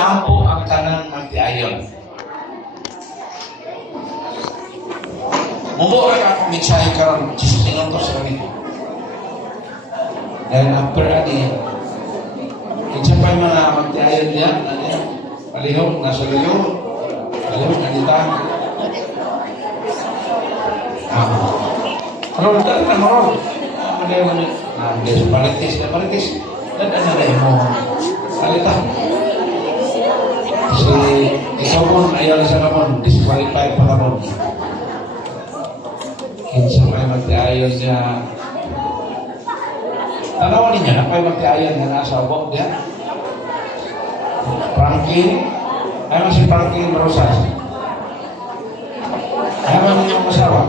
Ampo ang tanang magtiayon. Mumura ka akong mensahe karon 10 minutos sa kanito. Dahil after kinsa pa yung mga magtiayon niya, palihog, nasa lihog, palihog, nanita. Marol, dali na marol. Balitis. Dali na mo. Salita. Kasi ikaw mo, ayaw na sa kamon, disqualified pa kamon. Kinsa kayo magtiayon niya. Tanawan ninyo, na kayo magtiayon na nasa ubok niya. Franklin, ayaw si Franklin Rosas. Ayaw ninyo ang asawa.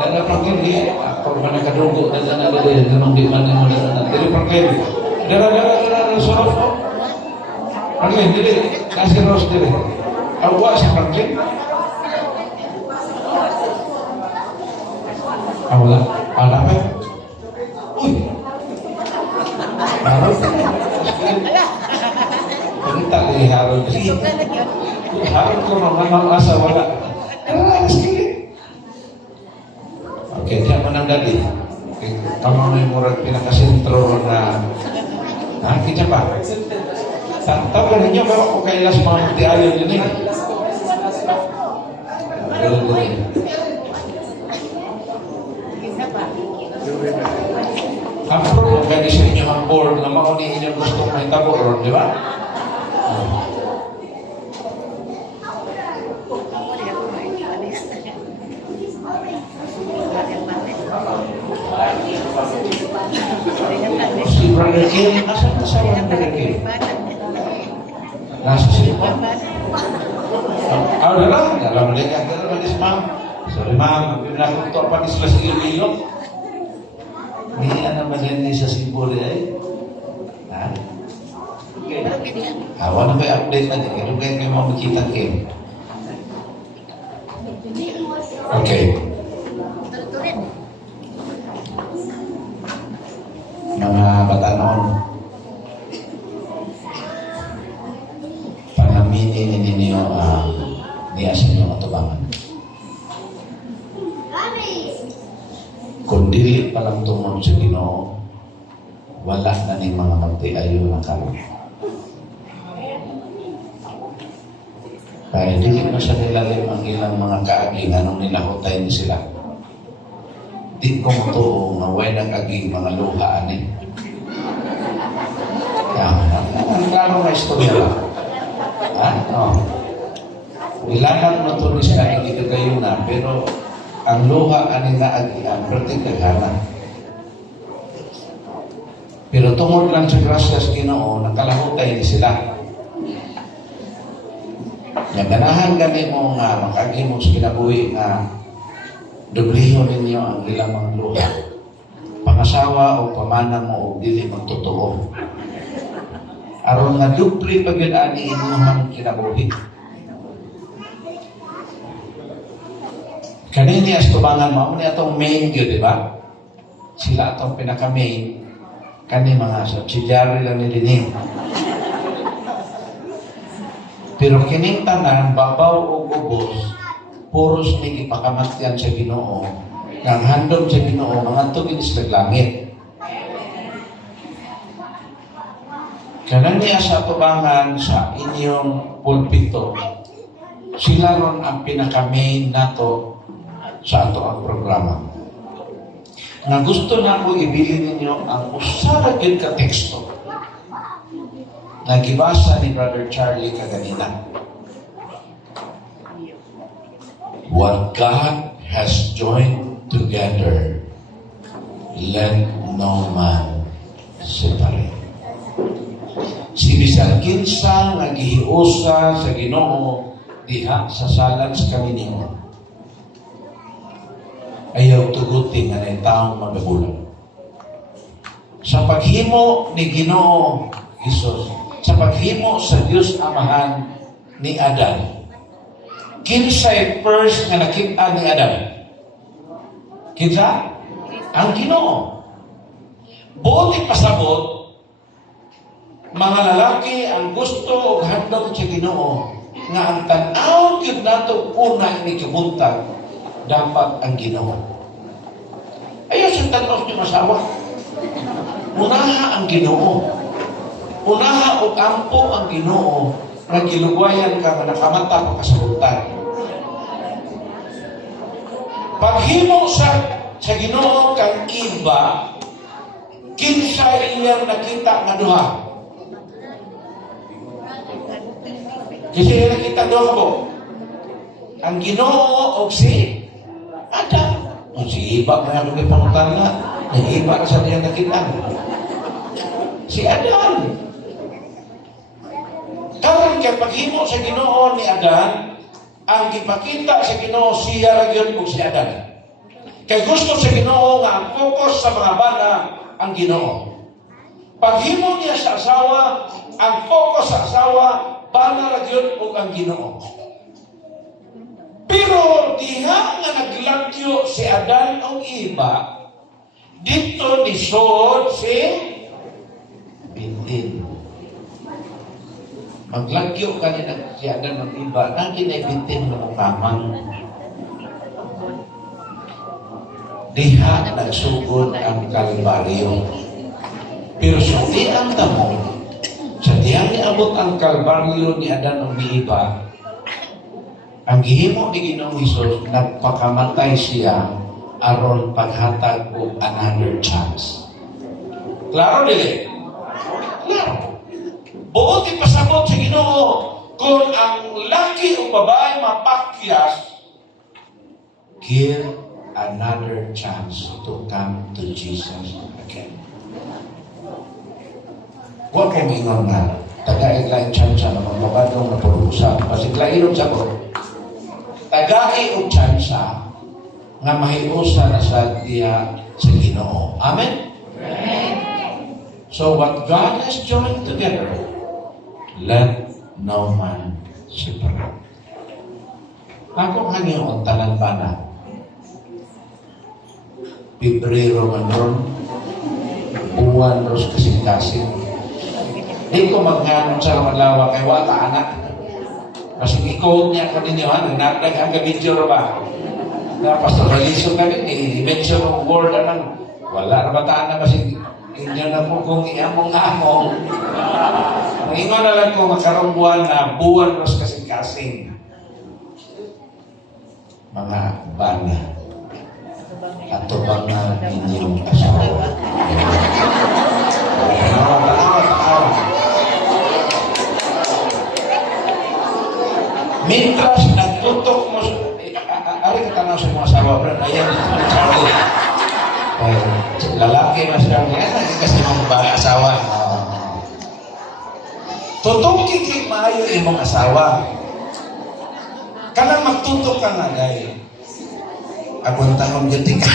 Dada Franklin, di, ako ba nakadugo, dada na dada, ganun di man mo dada. Dili Franklin, dada, sorot mo. Franklin, dili, kasi Rose dili. Awa si Franklin. Wala, wala pa. Uy! Harold. Pagkita ni Harold. Harold ko naman asa, wala. Okay, diyan mo nang dali. Kamu may murag pinakasentro na kita pa. Tawa ninyo ba ako kailas mga magtiayon yun eh. Approve kaya sa inyo ang board na maunihin yung gusto may tabo ron, di ba? Si Brother Kim, asan na sa Brother Kim? Nasa siya. Wala lang, alam mo lang, alam mo ma'am. Sorry ma'am, pinakot pa ni sila sa ilog. Hindi naman yan sa simbol eh. Ha? Awan na kayo update na din. Kaya kayo kayo makikita kayo. Okay. Mga batanon, panaminin ninyo niya sa inyong atubangan. Kung dili pa lang tungod sa Ginoo, wala na ning mga magtiayon na karon. Kaya dili na sa nilalim ang ilang mga kaaging anong ninahutay ni sila. Di ko mo nga way nag-aging mga luha ani. Ang klaro na istorya lang. Ilangan mo ito ni sila ikikagayon na, pero ang luha ani na agian, perti kagana. Pero tungod lang sa grasyas Ginoo, nakalahutay ni sila. Yang ganahan gani mo nga makagi mo sa kinabuhi nga dubliho ninyo ang ilang mga luha. Pangasawa o pamana mo o dili magtotoo. Aron nga dupli pag yun ani inyong kinabuhi. Kanini as tubangan mo, ni atong main yun, di ba? Sila atong pinaka-main, kani mga subsidiary lang nilinig. Pero kining tanan, babaw o gubos, puros may ipakamatyan sa Ginoo, nang handom sa Ginoo, mga tugin sa langit. Kanani sa tubangan sa inyong pulpito, sila ron ang pinaka-main nato sa ato ang programa. Na gusto na ko ibili ninyo ang usara yun ka teksto na gibasa ni Brother Charlie kaganina. What God has joined together, let no man separate. Si bisan kinsa nga gihiusa sa Ginoo diha sa salan sa kaminingon, ayaw tugutin nga ng taong magabulan. Sa paghimo ni Ginoo Jesus, sa paghimo sa Diyos Amahan ni Adan, kinsay first nga nakita ni Adan? Kinsa? Ang Ginoo. Buti pasabot, mga lalaki ang gusto o handog sa Ginoo nga ang tan-aw gyud nato una ini kibuntag dapat ang Ginoo. Ayaw sa tan-aw ni masawa. Unaha ang Ginoo. Unaha og ampo ang Ginoo nga gilugwayan ka nga nakamata pa kasabutan. Paghimo sa Ginoo kang iba, kinsa iyang nakita nga duha. Kasi iyang nakita duha ka po. Ang Ginoo o si Adam. O si iba na yung pangutan nga. Ang iba sa iyang nakita. Si Adam. Karon kay paghimo sa Ginoo ni Adan, ang gipakita sa Ginoo siya ra gyud ug si Adan. Kay gusto sa Ginoo nga ang focus sa mga bana ang Ginoo. Paghimo niya sa asawa, ang focus sa asawa bana ra gyud ug ang Ginoo. Pero diha nga naglagyo si Adan og iba, dito ni Sod si Bintin. Maglagyo ka ni siya ng iba, na kinaibitin mo kamang diha nagsugod ang Kalbaryo. Pero sa diyang tamo, sa diyang iabot ang Kalbaryo ni Adan o ni iba, ang gihimo ni Ginoong Hesus, nagpakamatay siya aron paghatag o another chance. Klaro dili? Klaro. Buot ipasabot sa Ginoo kung ang laki o babae mapakyas, give another chance to come to Jesus again. Huwag kong ingon nga, taga-iglaing chance na magbabadong na pag-usap. Pasiglain sa ko, taga-i o chance nga mahiusa na sa diya sa Ginoo. Amen? Amen. So what God has joined together, let no man separate. Ako hangyon tanan bana. Pebrero man ron, buwan ros kasing-kasing. Di ko magngano sa lawa kay wata anak. Kasi i-code niya ko ninyo, nagdag ang gabidyo ba? Na pastoralism kami, i-mention ng word anang, wala na bataan na kasi inyo na po kung iamong-among. Ingon na lang ko makarong buwan na buwan ros kasing-kasing. Mga bana, atubang na inyong asawa. Tanawa. Mintras nagtutok mo, ari ka tanaw sa mga asawa, ayan, Charlie. Lalaki mas Charlie, kasi mga asawa. Tutukin kay maayo imong asawa. Kanang magtutok ka nga, gay. Akong tahong yun ka.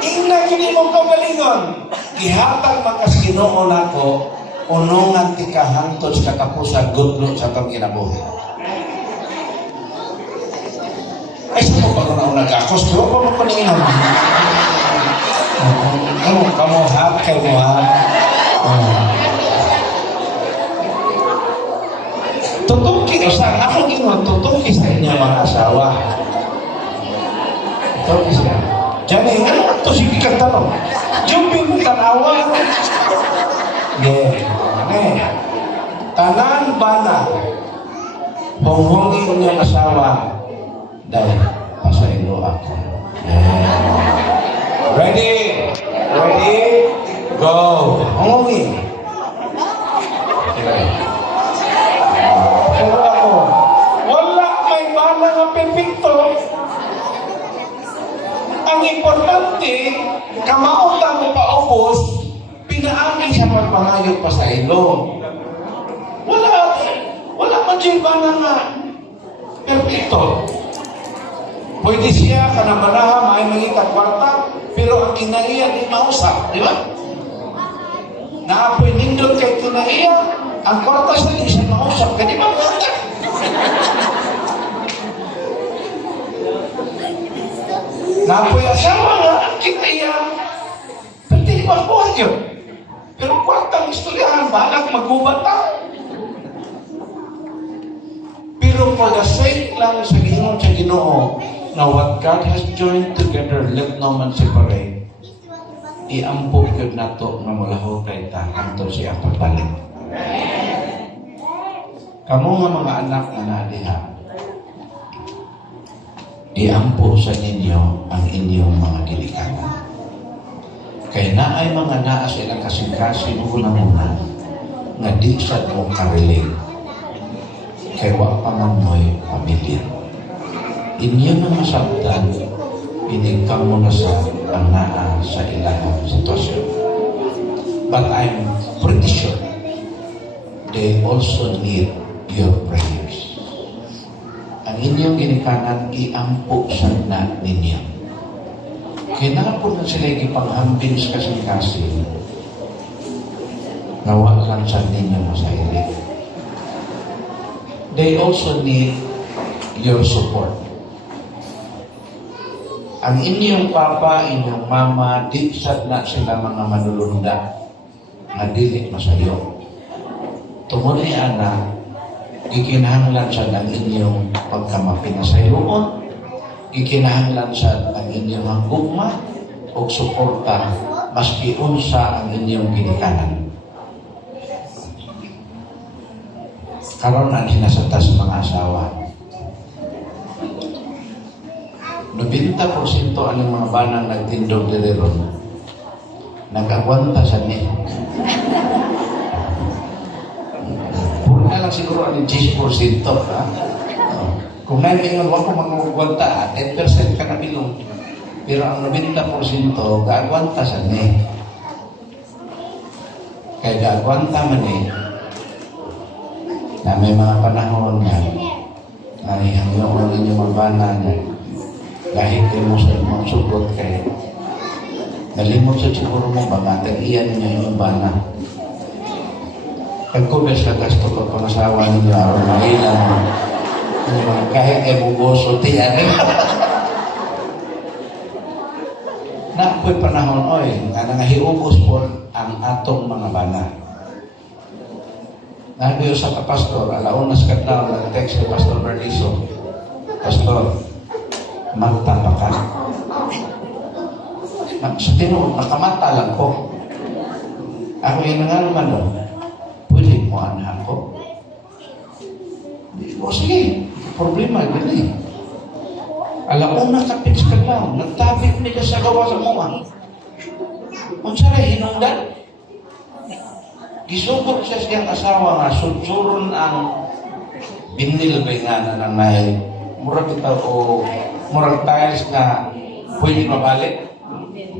Ingna kini mong kagalingon. Ihatag makas Ginoo nako, unungan ti kahangtod sa kapusan gudlo sa tong kinabuhi. Ay, sa mo pa na nag-akos, di ba mo paningon? Kamu hap kayo mo ha. Tutuki, o saan ako ingon, tutuki sa inyo mga asawa. Tutuki siya. Diyan eh, ito si Pikat tanong. Jumping mo tanawa. Tanan bana, honghongin mo niyang asawa, dahil pasaylo ako. Ready? Go! Honghongin. Pero ako, wala may bana nga perfecto. Ang importante, kamautang mo paubos, pinaangin siya pagpangayot pa sa ilo. Wala man siya bana nga perfecto. Pwede siya kanamanaha, may mangita kwarta, pero ang kinaiya di mausap, di ba? Naapoy nindot kay kinaiya, ang kwarta sa di siya mausap, kaya di ba kwarta? Naapoy asawa nga, ang kinaiya, buhat yun. Pero kwartang istoryahan, balak maghubat ta. Pero for the sake lang sa Ginoo sa Ginoo, na what God has joined together, let no man separate. Iampo yun na to na mulaho kay ta, kanto siya pagbalik. Kamu nga mga anak na nadiha, iampo sa ninyo ang inyong mga ginikanan. Kaya na ay mga naa silang kasing-kasing muna nga di sad mo kariling. Kaya wa pa man mo'y pamilya. Inyo na masabdan, inikang mo na sa ang naa sa ilang sitwasyon. But I'm pretty sure they also need your prayers. Ang inyong ginikanan, iampo sa na ninyo. Kaya na po na sila ipanghambing sa kasing-kasing, nawa lang sa ninyo masailit. They also need your support. Ang inyong papa, inyong mama, di sad na sila mga manulunda na dili masayo. Tungod ni anak, ikinahanglan sa ang inyong pagkamapinasayoon, ikinahanglan sa ang inyong hangugma o suporta maski unsa ang inyong ginikanan. Karon ang hinasata sa mga asawa. 90% ang mga banang nagtindog diri ron nag-agwanta sa ni. Puro na lang siguro ang 10%, ha? Kung naingon ko mag-agwanta, 10% ka na bilong. Pero ang 90% gaagwanta sa ni. Kaya gaagwanta man na may mga panahon na ay hanggang ang inyong mga bana na kahit kayo mo sa mga sugot kayo nalimot sa siguro mo bangatag iyan niya yung bana. Pagkubes ka gasto ka pangasawa ninyo o mailan kahit kayo bugoso tiyan na ako'y panahon nga nangahiubos po ang atong mga bana. Nabiyo sa kapastor, alaunas ka na, nag-text ni Pastor Berniso, Pastor, magtapa ka. Sa tinuod, nakamata lang ko. Ako yung nangaluman doon, pwede mo anak ko? O sige, problema, gani. Alauna kapit ka lang, nagtabit nila sa gawa sa mga. Kung saray, hinungdan, gisugod siya siyang asawa nga, sudsuron ang binilbay nga na nanay. Murag ito o murag tiles na pwede mabalik.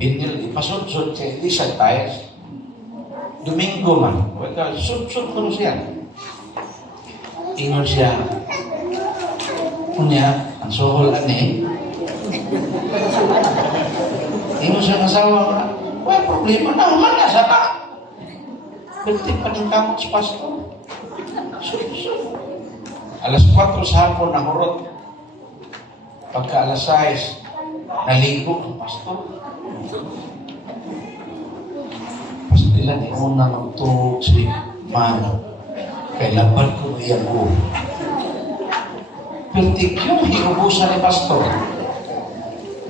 Binil, ipasudsud siya, hindi siya tiles. Domingo man, sudsud ko siya. Ingon siya, kunya, ang suhol ani. Ingon siya ang asawa nga, wala problema na, humana sa pa. Berarti paningkamot si Pastor. Alas 4 sa hapon na hurot. Pagka alas 6, naligo ang Pastor. Pastilan, una magtuhog si Mano. Kaya laban ko iyan ko. Berarti yung hiubusan ni Pastor.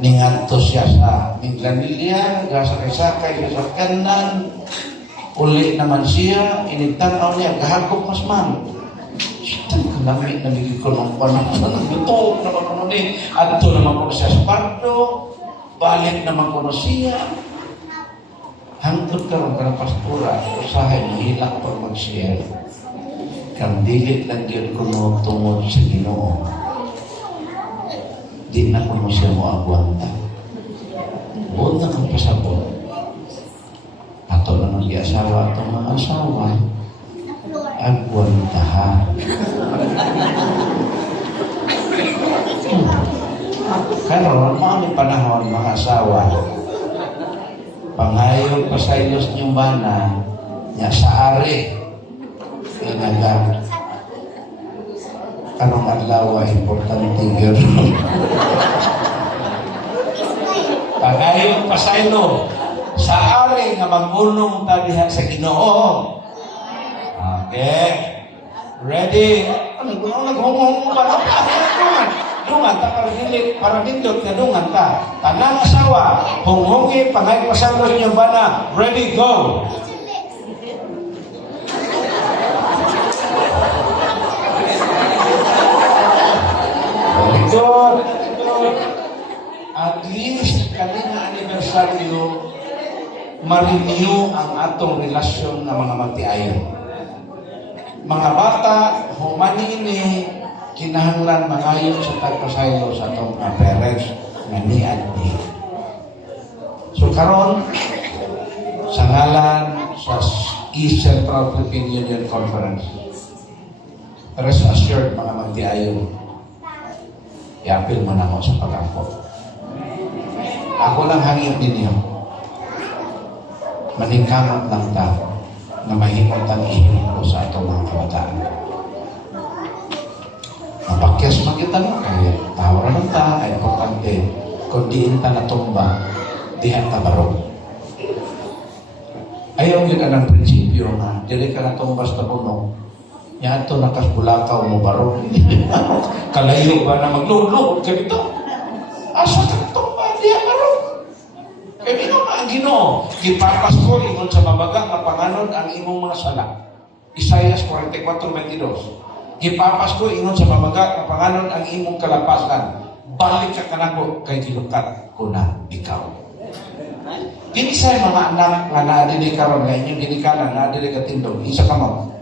Ninganto siya sa Minglanilya, gasakay-sakay, sa kanan, uli naman siya, initanaw niya, gahagok mas man. Siyang kanami, nabigay ko ng panahon. Ito, naman ko nun Adto naman ko siya sa pardo. Balik naman ko siya. Hangtod ka lang ka ng pastura. Usahay, mahilak pa mag-share. Kang dilit lang yun ko tungod sa Ginoo. Di na ko siya mo agwanta. Buod na kang pasabot. Ato na ng asawa, itong mga asawa, agwantahan. Karon, mga panahon, mga asawa, pangayog pasayos niyong bana, niya sa ari, inaga, karong adlaw, importante yun. Pangayog pasaylo, sa ari, Usahay nga mag-unong ta diha sa Ginoo. Okay. Ready? Ano naghungong ba? Dungan ta para dindot na dungan ta. Tanang asawa, hunghungi pangay pasalo niyo bana. Ready, go. Very good. At least kanina anibersaryo ma-renew ang atong relasyon ng mga magtiayon. Mga bata, humanini, kinahanglan mangayon sa tagpasaylo sa atong mga parents nga ni at ni. So karon sa ngalan sa East Central Philippine Union Conference, rest assured mga magtiayon, i-appeal mo na ako sa pag-ako. Ako lang hangin ninyo. Maningkamot lang ta na mahimot ang ihimot ko sa itong mga kabataan. Mapakyas magitan mo, kaya tawaran ng ta, ay importante. Kung diin ta natumba, dihan ta barong. Ayaw yun ang prinsipyo na, dili ka natumba sa bunong, yan ito nakasbulakaw mo barong. Kalayo ba na maglulukod ka dito? Asa ka natumba, dihan barong. Kaya ino ang Ginoo, gipapas ko ingon sa mabaga nga panganon ang imong mga sala. Isaias 44:22. Gipapas ko ingon sa mabaga nga panganon ang imong kalapasan. Balik ka kanako kay gilukat ko na ikaw. Dili say mga anak nga naadili karon nga inyong ginikanan, naadili ka tindog, isa ka mo.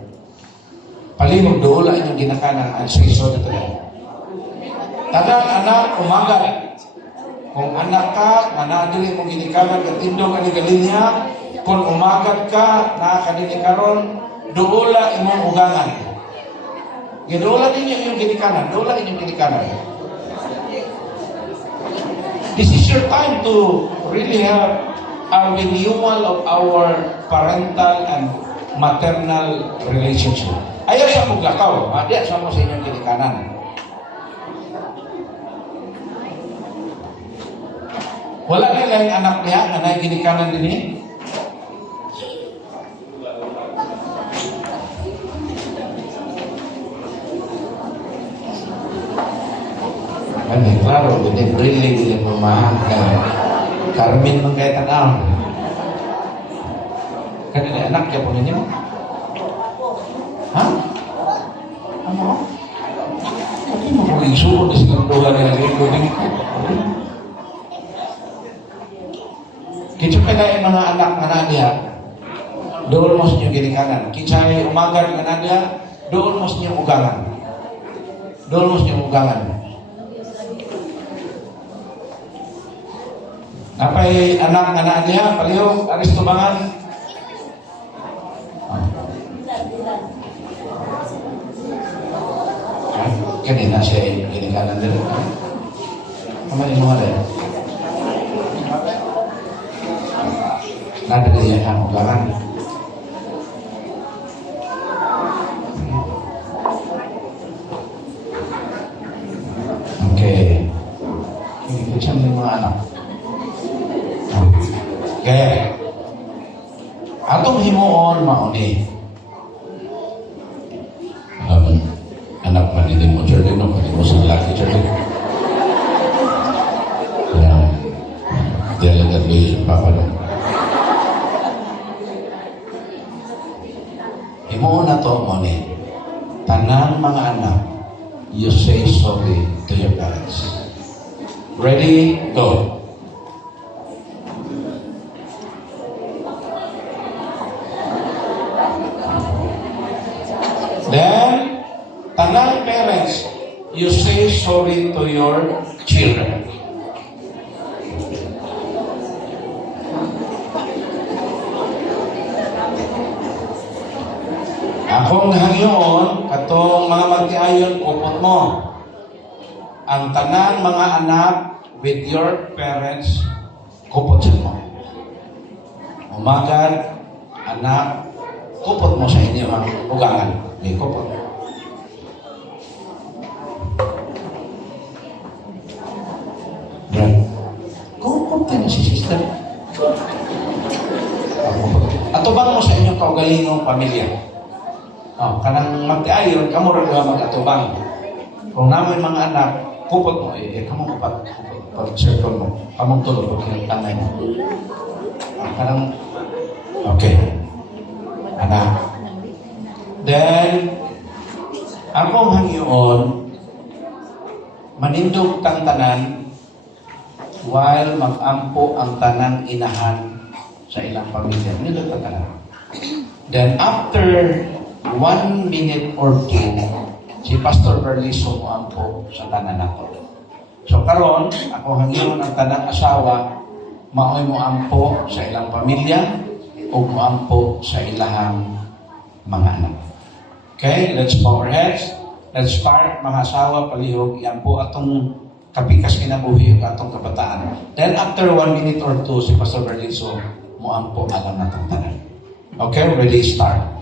Palihog doon inyong ginakanan ang sa iso dito na. Tagang anak umaga. Kung anak ka, nga naadili mong ginikanan, katindong ka ni Galinya, kung umagat ka, nakakadili karon, doula imong ugangan. Doula ninyo inyong ginikanan, doula inyong ginikanan. This is your time to really have a renewal of our parental and maternal relationship. Ayaw sa muglakaw, adiya sa mo sa inyong ginikanan. Wala nila yung anak niya na naiginikanan din niya. Ano, klaro, really pumahal ka. Carmen mong kaya tanaw. Kanina anak niya po ninyo? Ha? Ano? Ano mo kung isuod na silang doha na naging Kitsa pala yung mga anak nga nadya, doon mo sa inyong ginikanan. Kitsa yung umagar nga nadya, doon mo sa inyong ugangan. Doon mo sa inyong ugangan. Napay anak nga nadya, palihog, aristubangan. Kanina siya yung ginikanan din. Kamarin mo nga rin. Nada dia yang ulangan. Oke. Ini macam ni mga anak. Okay. Atong himuon mauni. Anak manilin mo cerdik no, pati mo sa laki cerdik. Dia lihat di papa dong. Imo na to mo ni tanang mga anak, you say sorry to your parents. Ready? Go. Then, tanang parents, you say sorry to your children. Akong hangyon, katong mga magtiayon, kupot mo. Ang tanang mga anak with your parents, kupot sa mo. Umagat, anak, kupot mo sa inyo ang ugangan. May kupot. Kupot ka na si sister. mo sa inyong kaugalingong pamilya. Kanang magtiayon, kamo rin nga mag-atubang. Kung namin mga anak, kupot mo, kamo pag-circle mo, kamong tulog, pag kinagtanay mo. Kanang, okay. Anak. Then, akong hangyoon, manindog tang tanan, while mag-ampo ang tanang inahan sa ilang pamilya. Manindog tang tanan. Then, after 1 minute or 2, si Pastor Berliso mo ampo sa tanan ako. So karon, ako hangyoon ang tanang asawa, maoy mo ampo sa ilang pamilya o mo ampo sa ilahang mga anak. Okay, let's bow our heads. Let's start, mga asawa, palihog, yan po atong kapikas kinabuhi o atong kabataan. Then after 1 minute or 2, si Pastor Berliso mo ampo alam na itong tanan. Okay, ready, start.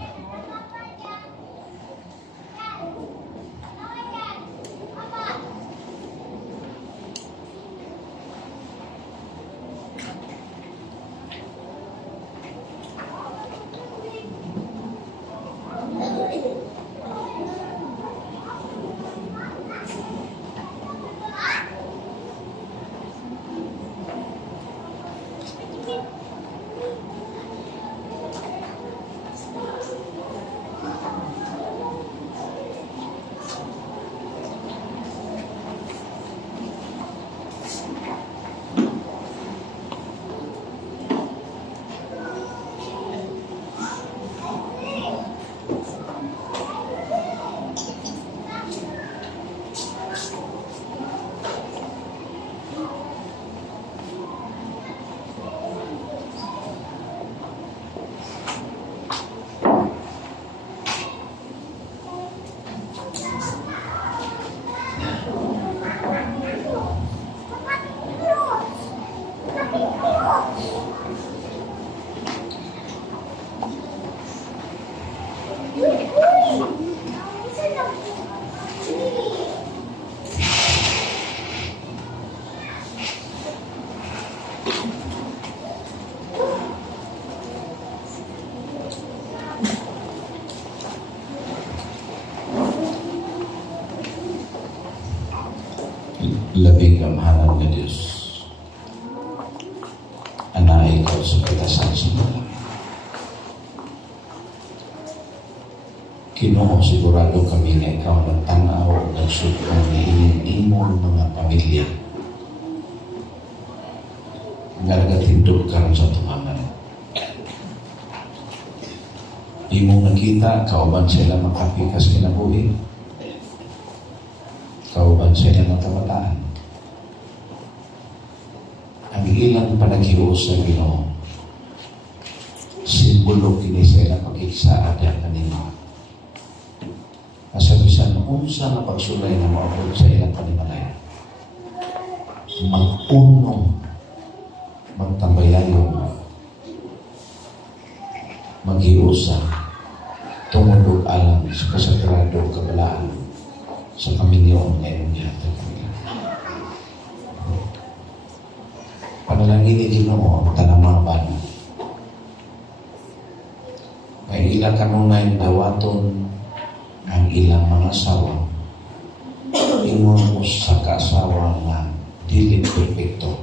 Labing kamahalan ng Diyos. Anay ko sa pagkasal sa mga. Kinoo sigurado kami na ikaw nagtanaw o nagsugong na ininimon mga pamilya. Nagagatindog ka rin sa tumangan. Di mo nakita, kauban sila makapikas kinabuhi. Kauban sila ng kabataan. Ang ilang panaghius sa Ginoo, simbolo kini sa ilang pag-iksaada kanina. Kasabisan, unsa na pagsulay na maabot sa ilang panimalay. Mag-unong, magtambayayong, maghiusa, tungod alam sa kasagrado kabalaan sa kaminyon ngayon niya. Panalangin ni Ginoo ang tanang mga bana. Kaya ilang kanunay dawaton ang ilang mga asawa. Ingon mo sa kaasawa nga dili perfecto.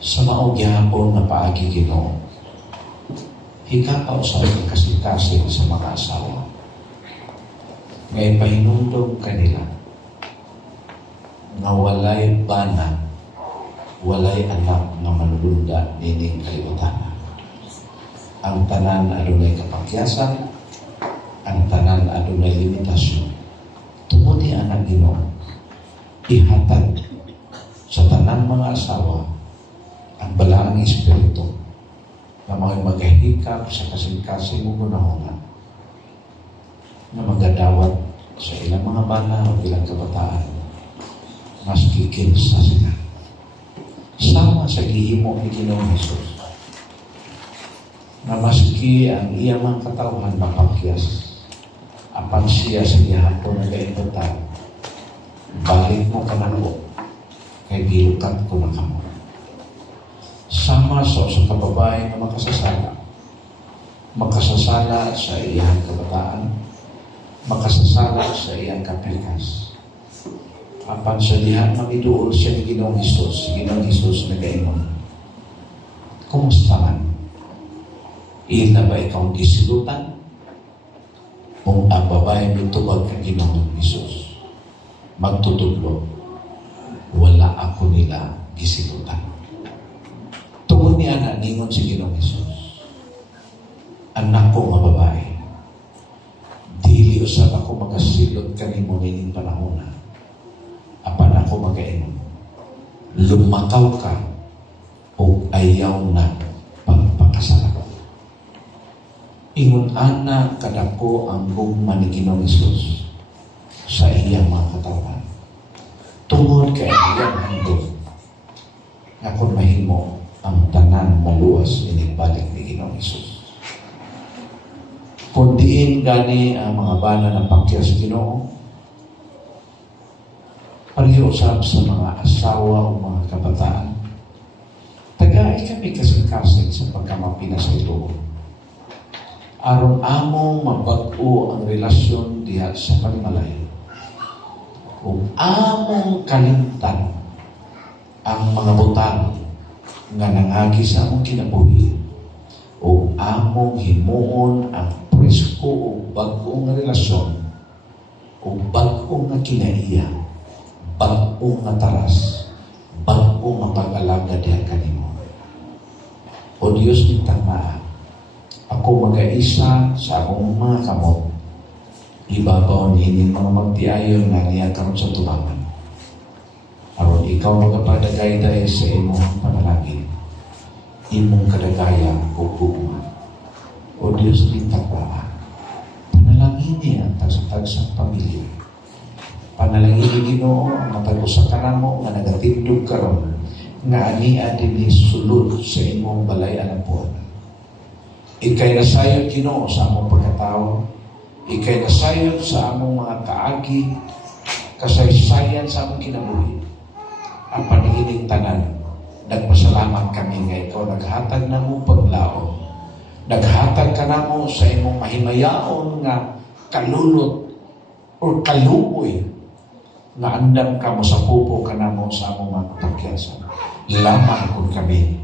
Sa maog yapon na paagi Ginoo, hikaw sa kasing-kasing sa mga asawa. Ngayon pahinundong kanila na walay bana, walay anak na manulunda nining kalibutan. Ang tanan adunay kapakyasan, ang tanan adunay limitasyon. Tungod ni anak Ginoo, ihatag sa tanan mga asawa ang balaang espiritu na magahikap sa kasing-kasing ugunahongan na magadawat sa ilang mga bana o ilang kabataan mas kikinsa sila. Sama sa gihimo ni Ginoong Hesus na maski ang iyang mga katawhan mapakyas apan siya sa gihapon na kaintutan, balik mo ka na ko kay gilukat ko na kamo. sama sa kababae na makasasala. Makasasala sa iyang kabataan, makasasala sa iyang kapilikas. Apan sa diha, magiduol siya ni Ginoong Hesus. Ginoong Hesus nag-ainom. Kumusta man? Ila ba ikaw gisilutan? Kung ang babae mitubag ka Ginoong Hesus, magtutudlo, wala ako nila gisilutan. Tungod niya na, ningon si Ginoong Hesus, anak ko nga babae, dili usab ako magasilot kanimo nining panahon na. Apan ako magainom. Lumakaw ka o ayaw na pagpakasala. Ingon ana kadako ang gugma ni Ginoong Hesus sa iyang mga katawan. Tungod kay iyang handog nga kung mahimo ang tanan maluwas inibalik ni Ginoong Hesus. Kung diin gani ang mga bana ng pakyas sa Ginoo, pag-iusap sa mga asawa o mga kabataan, tagay kami kasing-kasing sa pagkamapina sa ito. Aron among mabag-o ang relasyon diha sa panimalay. Kung among kalimtan ang mga butang nga nangagi sa among kinabuhi, o among himuon ang presko o bag-o nga relasyon, o bag-o nga kinaiya, bag-o nga taras, bag-o nga pag-alaga diha kanimo. O Diyos nitama, ako mag-aisa sa akong mga kamot, ibabaw niinin mga magtiayon nga niya karon sa tubangan. Aron ikaw magapadagay-day sa imong panalangin, imong kadagaya o gugma. O Diyos nitama, panalangin ang tagsatag sa pamilya. Panalangin Ginoo ang matag-usa ka namo nga nagatindog karon nga ania dinhi sulod sa imong balay anapon. Ikay nasayod Ginoo sa among pagkatao, ikay nasayod sa among mga kaagi, kasaysayan sa among kinabuhi. Ang panigining tanan, nagpasalamat kami nga ikaw naghatag namo paglaom. Naghatag ka namo sa imong mahimayaon nga kalulot o kaluoy nga andam ka mo sa pupo ka namo sa among mga kapagyasan. Lamang kung kami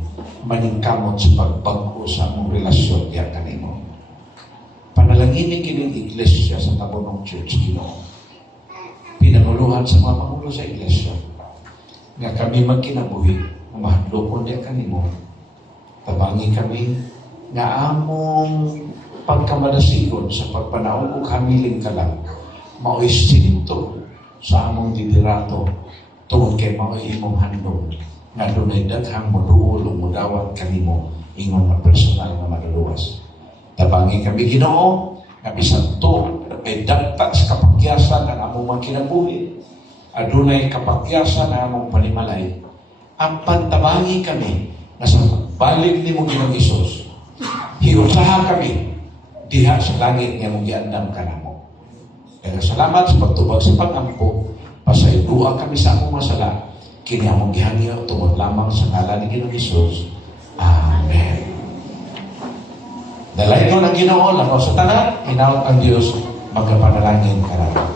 maningkamot sa pagbago sa among relasyon diya kanimo. Panalangin kining iglesia sa Tabunong Church Ginoo. Pinanguluhan sa mga pangulo sa iglesia nga kami magkinabuhi, mahadlokon diya kanimo. Tabangi kami nga among pagkamadasigon sa pagpanaog ug hamiling ka lang, mao'y sinto sa among didirato tungod kay mao'y imong handog nga dunay daghang moduol o modawat kanimo ingon nga personal nga maduluwas. Tabangi kami Ginoo nga bisan to ay dagta sa kapakyasan ang among mga kinabuhi, adunay kapakyasan ang among panimalay. Apan tabangi kami nga sa pagbalik nimo Ginoong Hesus, hiusaha kami diha sa langit nga mong giandam ka namo. Kaya salamat sa pagtubag sa pag-ampo, pasayduan kami sa among masala, kini among gihangyo tungod lamang sa ngalan ni Ginoong Hesus. Amen. Dalay ko ng Ginoo, lakaw sa tanan, hinaot ang Diyos, magkapanalangin ka naman.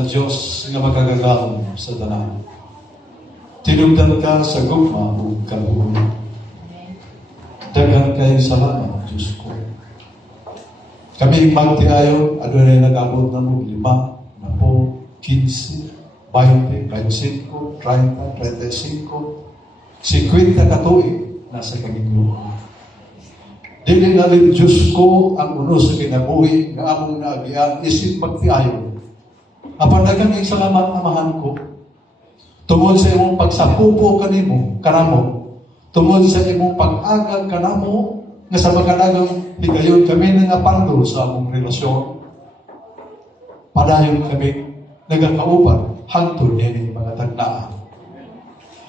mga Diyos nga magagagawin sa tanan. Tinugdan ka sa gugma o kaluoy. Daghang kayo salamat, Diyos ko. Kami magtiayon, adunay nag-abot na mo 5, 10, 15, 25, 30, 35, 50 katuig nasa Panginoon. Dili na rin Diyos ko ang uno sa kinabuhi nga among naagian isip magtiayon. Apan daghang salamat amahan ko. Tungod sa imong pagsapupo kanamo, tungod sa imong pag-agag kanamo, nga sa magkanagang higayon kami nga pando sa among relasyon. Padayon kami nagakauban hangtod nining mga tagnaan.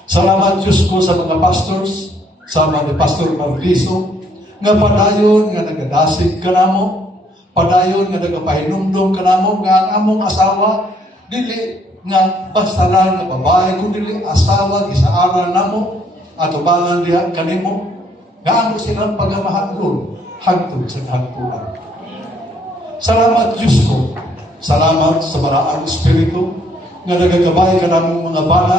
Salamat Diyos ko sa mga pastors, sa mga Pastor Marliso, nga padayon nga nagadasig kanamo, padayon nga nagapahinumdum kanamo, nga ang among asawa, dili nga basta lang nga babae, kundi asawa, isaaran namo, at ubangan diha kanimo, nga amo silang pagamahalon hangtod sa kahagpuan. Salamat Diyos ko, salamat sa maraang Espiritu, nga nagagabay ka namong mga bana,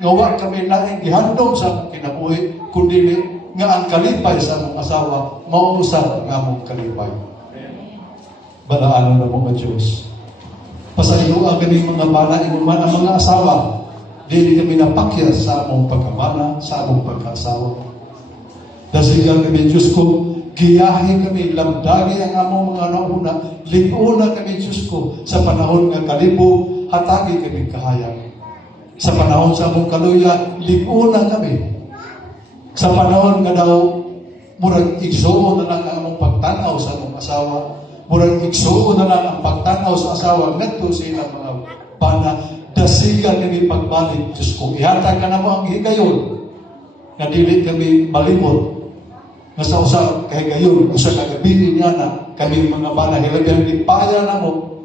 nga wa kami laing gihandom sa among kinabuhi, kundi nga ang kalipay sa among asawa, mauusan ang among kalipay. Balaan na mga Diyos. Pasayloan kami mga bana, imong man ang mga asawa, dili kami napakyas sa among pagkamana, sa among pagkasawa. Dasigan kami, Diyos ko, giyahe kami, lamdagi ang among mga nauna, liguna kami, Diyos ko, sa panahon nga kalibog, hatagi kami kahayag. Sa panahon sa among kaluya, liguna kami. Sa panahon nga daw, murag igsuo na lang ang among pagtanaw sa among asawa, murag igsuo na lang ang pagtanaw sa asawa, ngadto sa ilang mga bana, dasigan kami pagbalik, Diyos ko. Ihatag ka na mo ang higayon, na dili kami malimot, nga sa usap kahigayon, usa kagabi niya na kami mga bana, hilagyan ipaya na mo,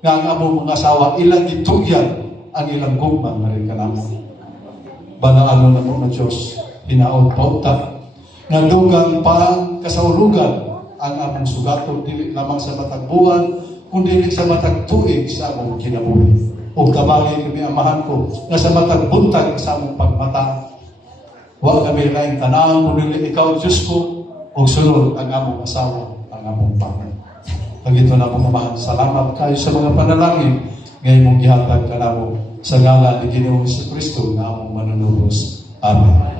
nga ang among mga asawa, ilang itugyan ang ilang gugma na rin ka naman. Banaano na mo na Diyos, hinaot-pauta, nga dugang pang kasaulugan ang among sugaton, dili lamang sa matag buwan, kundi sa matag tuig sa among kinabuhi. O kabali kami amahan ko, nga sa matag buntag sa among pagmata, wa kami laing tanaw, kundi ikaw Diyos ko, o sunod ang among asawa, ang among pangit. Pagito na po amahan, salamat kayo sa mga panalangin, ngayon mong gihatag ka na mo sa ngalan ni Ginoong Jesucristo na among manunubos. Amen.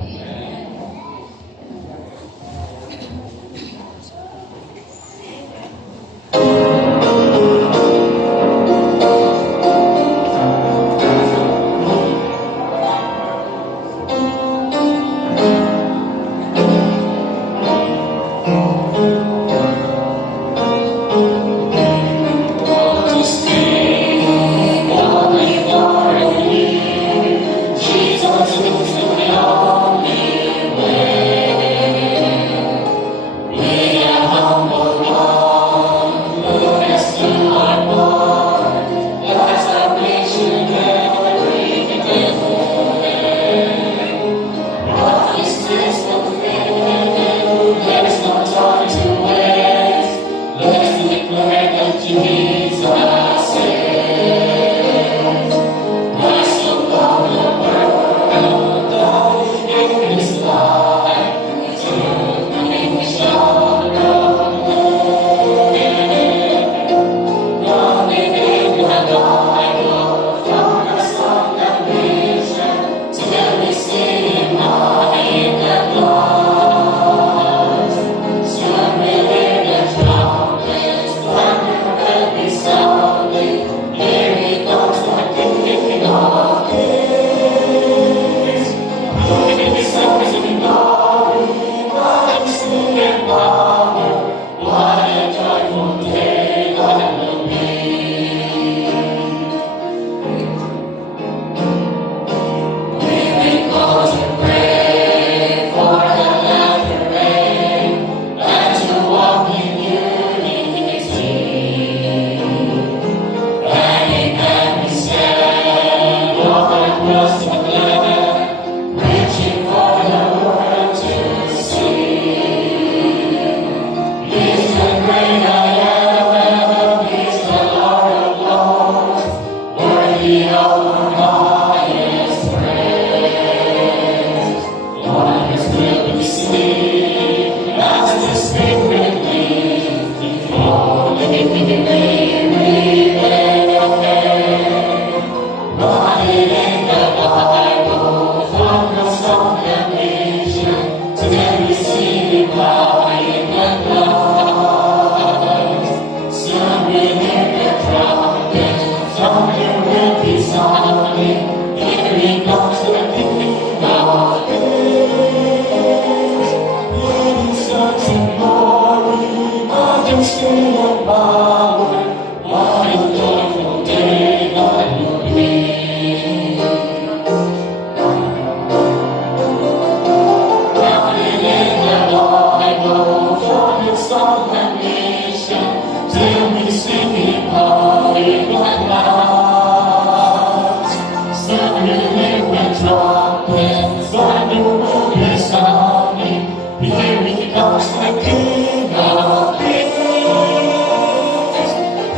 hear when trumpets are newly sounding. Here he comes the King of Kings.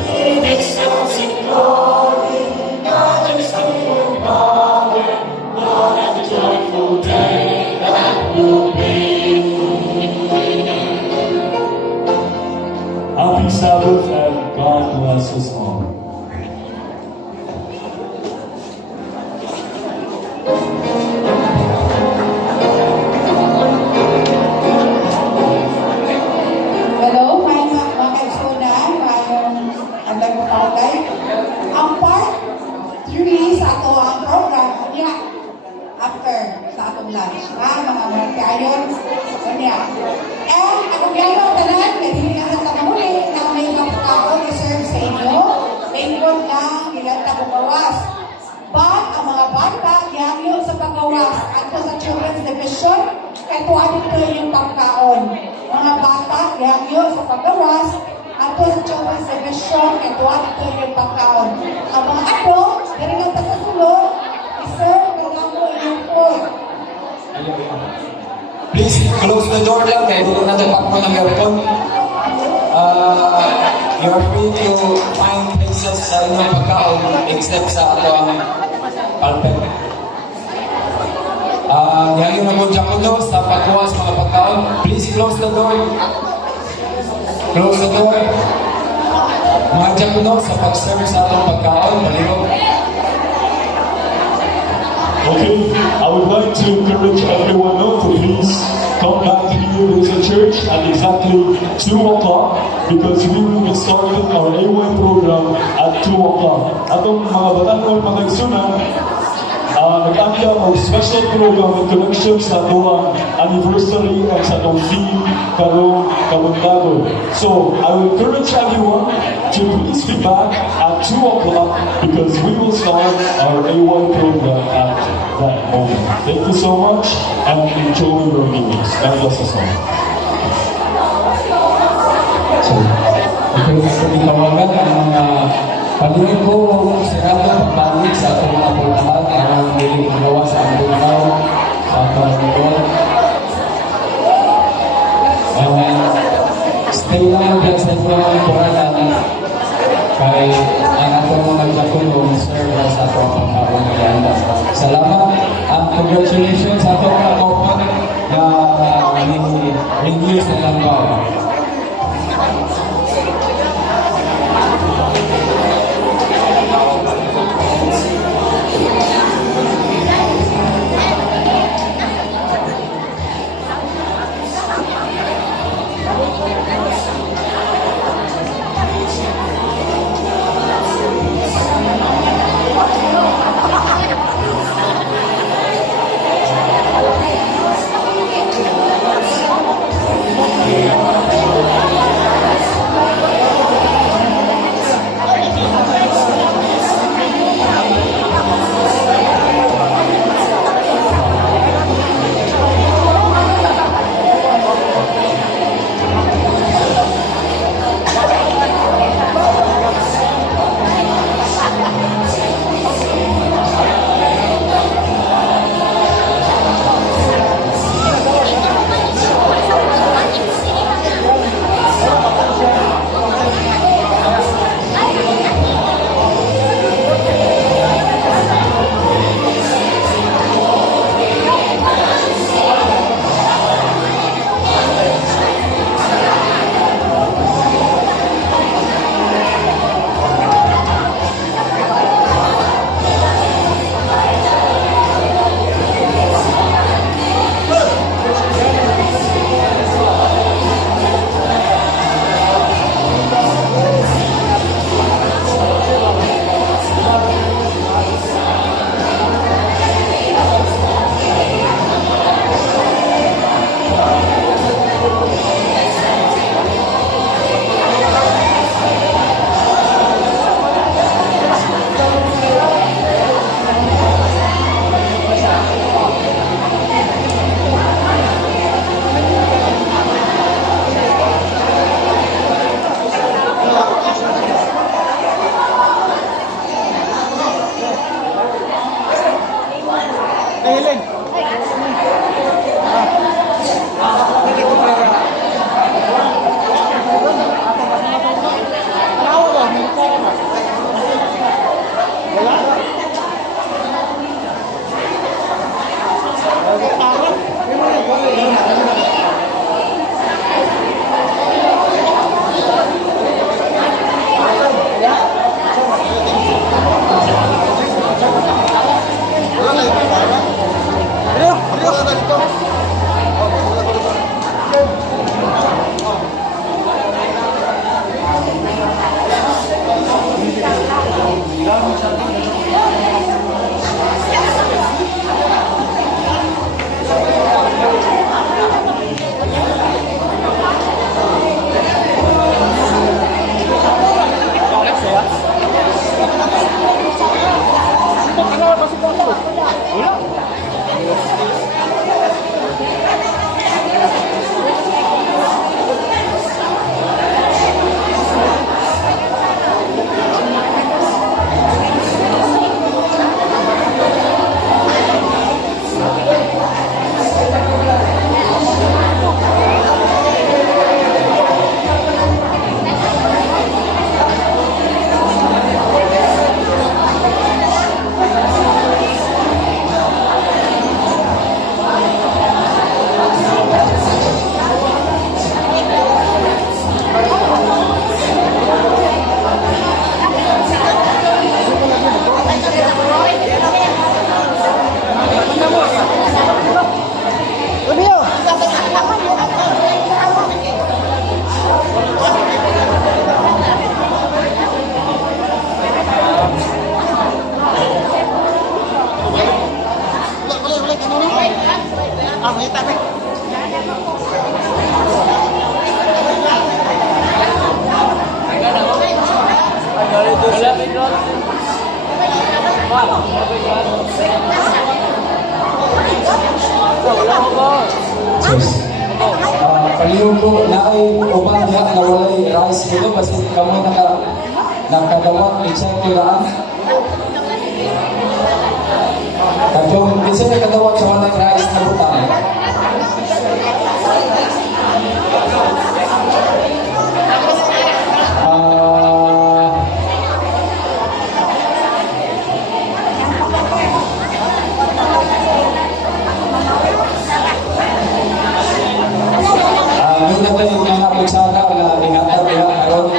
He bestows in glory, majesty and power. What a joyful day that will be. Happy Sabbath and God bless us all. Hello, mga kaigsunan, mayong andag mo kaulay. Ang part 3 sa ato ang program, kunya, after sa atong lunch. Mga markayon, kunya. And akong yayo, tanan, naghihingahan sa kamuli na may kapakaon reserve sa inyo. Tingkod lang, ilan na bumawas. But ang mga bata, yamyo sa paggawas. Ato sa Children's Division, ito dito yung pagkaon. Mga bata, yamyo sa paggawas. Ato sa Children's Division, ito dito yung pagkaon. Ang mga adults, dali lang sa sulod, iserve kailangan mo yung food. Please close the door lang kaya dito natin pakmo ng aircon. You're free to find places sa inyong pagkaon except sa ato ang pulpit. Nihagin na mo dyan kuno sa pagkuha sa mga pagkaon. Please close the door. Close the door. Mga dyan kuno sa pag-serve sa atong pagkaon. Palihog. Okay, I would like to encourage everyone now to please come back here to the church at exactly 2 o'clock because we will be starting our A1 program at 2 o'clock. Atong mga batang mga igsunan, nag-anda our special program in connection sa atong anniversary at sa atong theme karong kabuntagon. So, I will encourage everyone to please be back at 2 o'clock because we will start our A1 program at that moment. Thank you so much and enjoy your meetings. God bless us all. So, ito yung pagkitawagan ang mga pagdinig ko sirado pagbalik sa atong mga pultahan ang hindi magawa sa atong tao sa atong mga stay lang dyan sa itong mga kuratan kay ang atong mga jakulong serve sa atong pagkabon na ganda. Salamat at congratulations sa atong mga kaupan na renew sa Langgao. Palihog ko na ay uban diha na walay rice dito kasi kamo nakadawat i-check ko lang. Kadto kasi nakadawat sa walay rice na butang. Kutsara na ingatan nila karon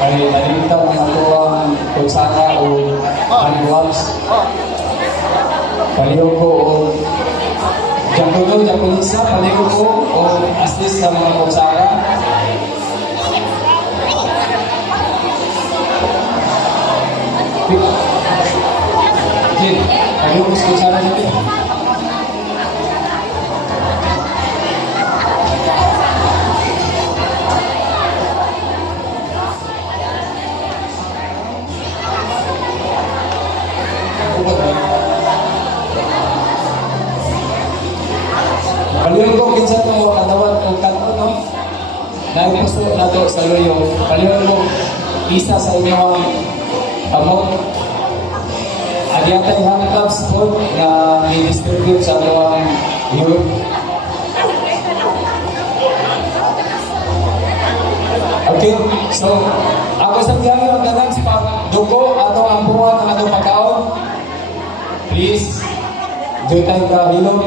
kay nalimitaw ang atuang kutsara o hand gloves. Palihog ko o jakulisa, palihog ko o aslis sa mga kutsara. Jin, palihog ko sa kutsara dito. Palihog ko kinsa to kadawat o kanto no? Naipuso na to sa loyo. Palihog ko isa sa inyong amok. Adyatay hand gloves po na i-distribute sa ating youth. Okay, so ako sa tiyan yung tanan sa pagduko ato ang buwan ng atong pagkaon. Please, doon tayo kahilom.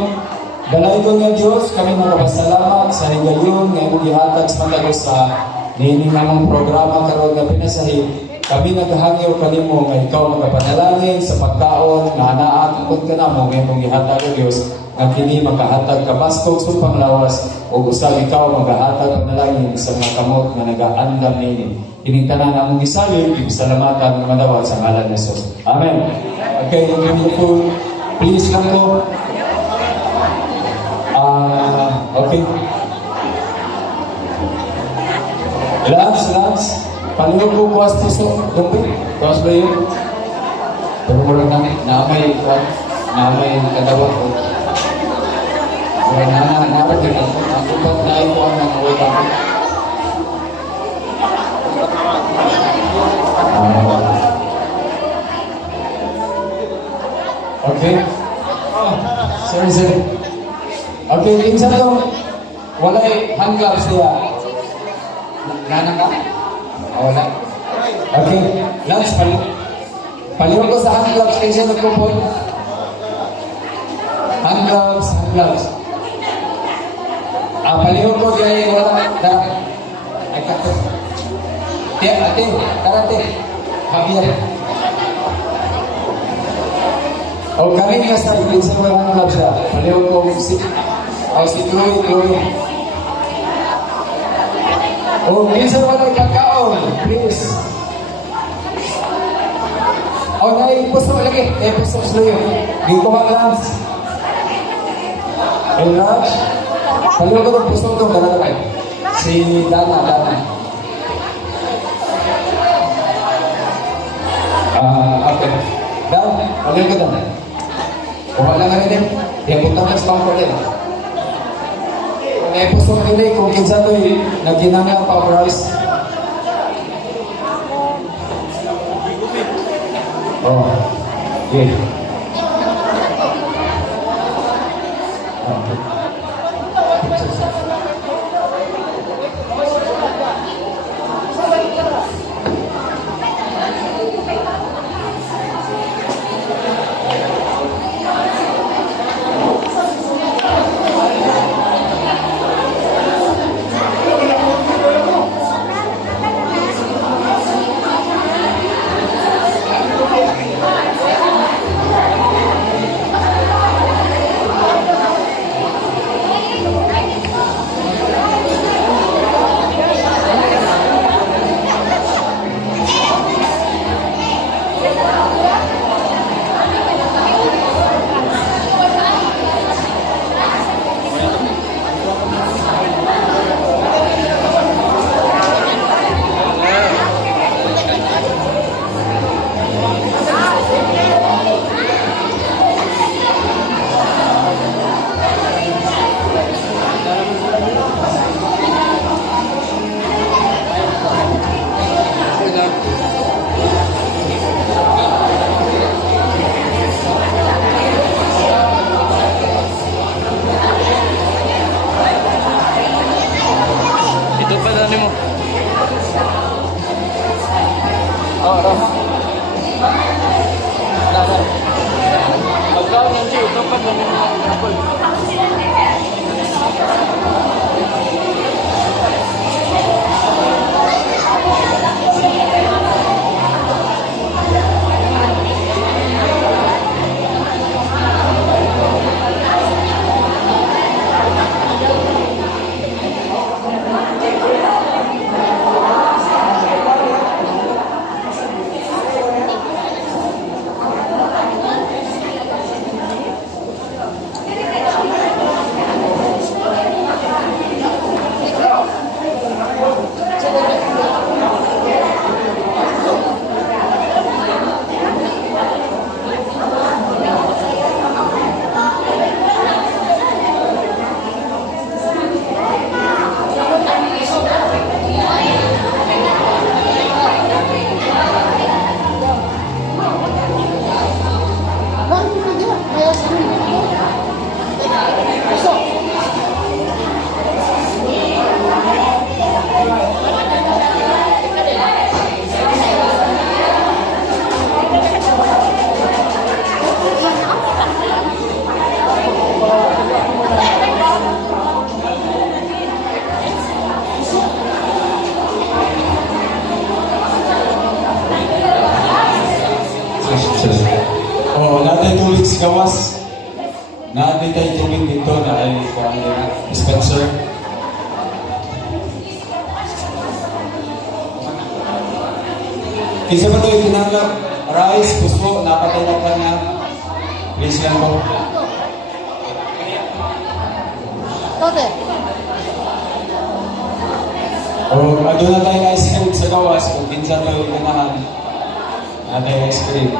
Dalay ko nga Diyos, kami magpasalamat sa higayon nga imong gihatag sa matagos sa nining namang programa karon nga pinasahi. Kami naghangyo kanimo nga ikaw magapanalangin sa pagkaon nga anaa tungod kanamo nga imong gihatag o Dios nga kini makahatag ka bastog sa panglawas o usab ikaw magahatag panalangin sa mga kamot nga nagaandam nini. Kini tanan among gisalin, gisalamatan nga dawat sa ngalan ni Jesus. Amen. Okay, beautiful. Please lang po. Okay. Lance, palihog ko kuwas puso, dumpi, kuwas ba yun? Pero murag naamay kadawa ko. Murag naamay din ako ba't naipuan ng uwi kami? Okay. Sorry. Okay, minsan to, walay hand gloves niya. Nana ka? Wala. Okay, Lance, palihog ko sa hand gloves, kasi nagpupon. Hand gloves. Palihog ko, kaya wala. Tara. Ay, kato. Ate, karate. Javier. O kami nga sa pinsan mo ang love siya. Palihog ko si Chloe. O pinsan mo ng kakaon, please. O naipusto lagi. Naipusto sa iyo. Dito ka Lance. Ay Lance. Palihog ko ng pusto ito. Dala kayo. Si Dana. Okay. Dan, palihog ko Dan. Kuha lang nga rin. Iabot na sa pangko rin. Kung episode nila, kung kinsa to'y nagginanga pa price. Oh, yeah. Oh, natay tubig sa gawas. Natay tayo tubig dito na ay dispenser. Isa pa ito yung tinanggap. Rice, puso, napatay na ka niya. Please lang po. O, doon na tayo ice cream sa gawas. Kung pinsan tayo yung ganahan. Natay ice cream.